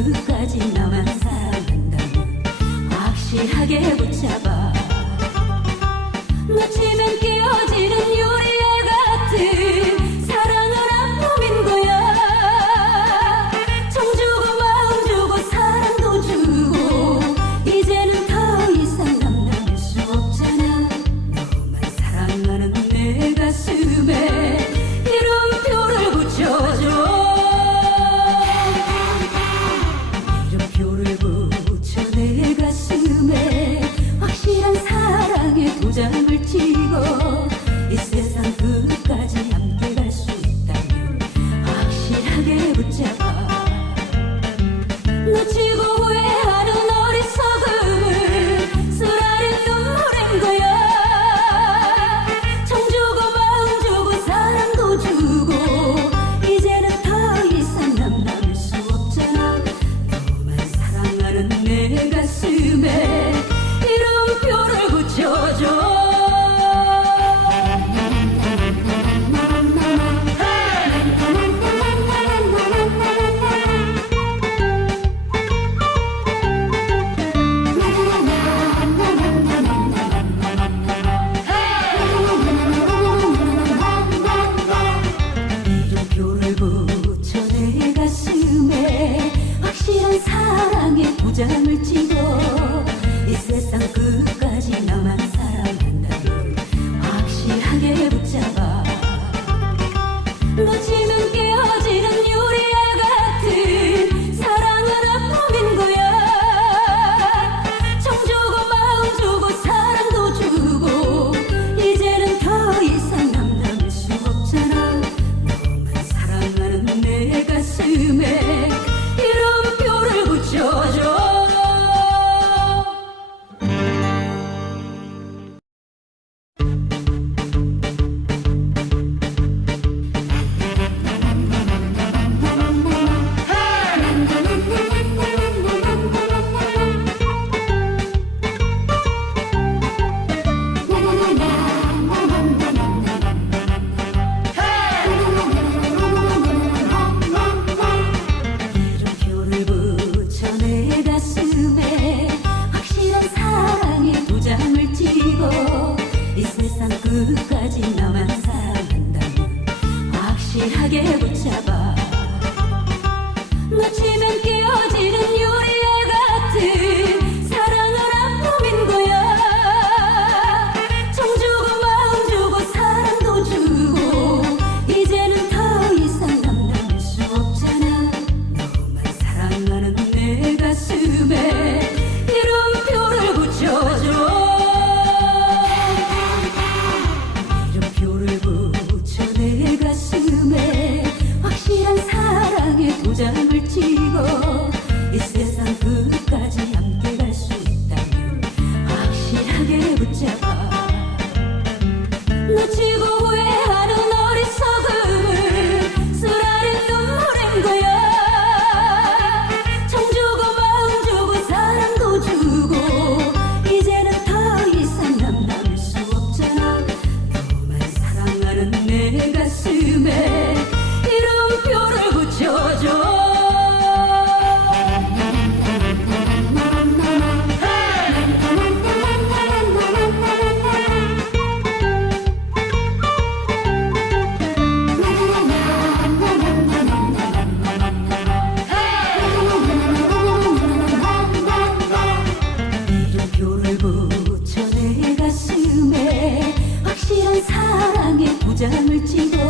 끝까지 세상 끝까지 나만 사랑한다면 확실하게 내 가슴에 확실한 사랑의 보장을 찍어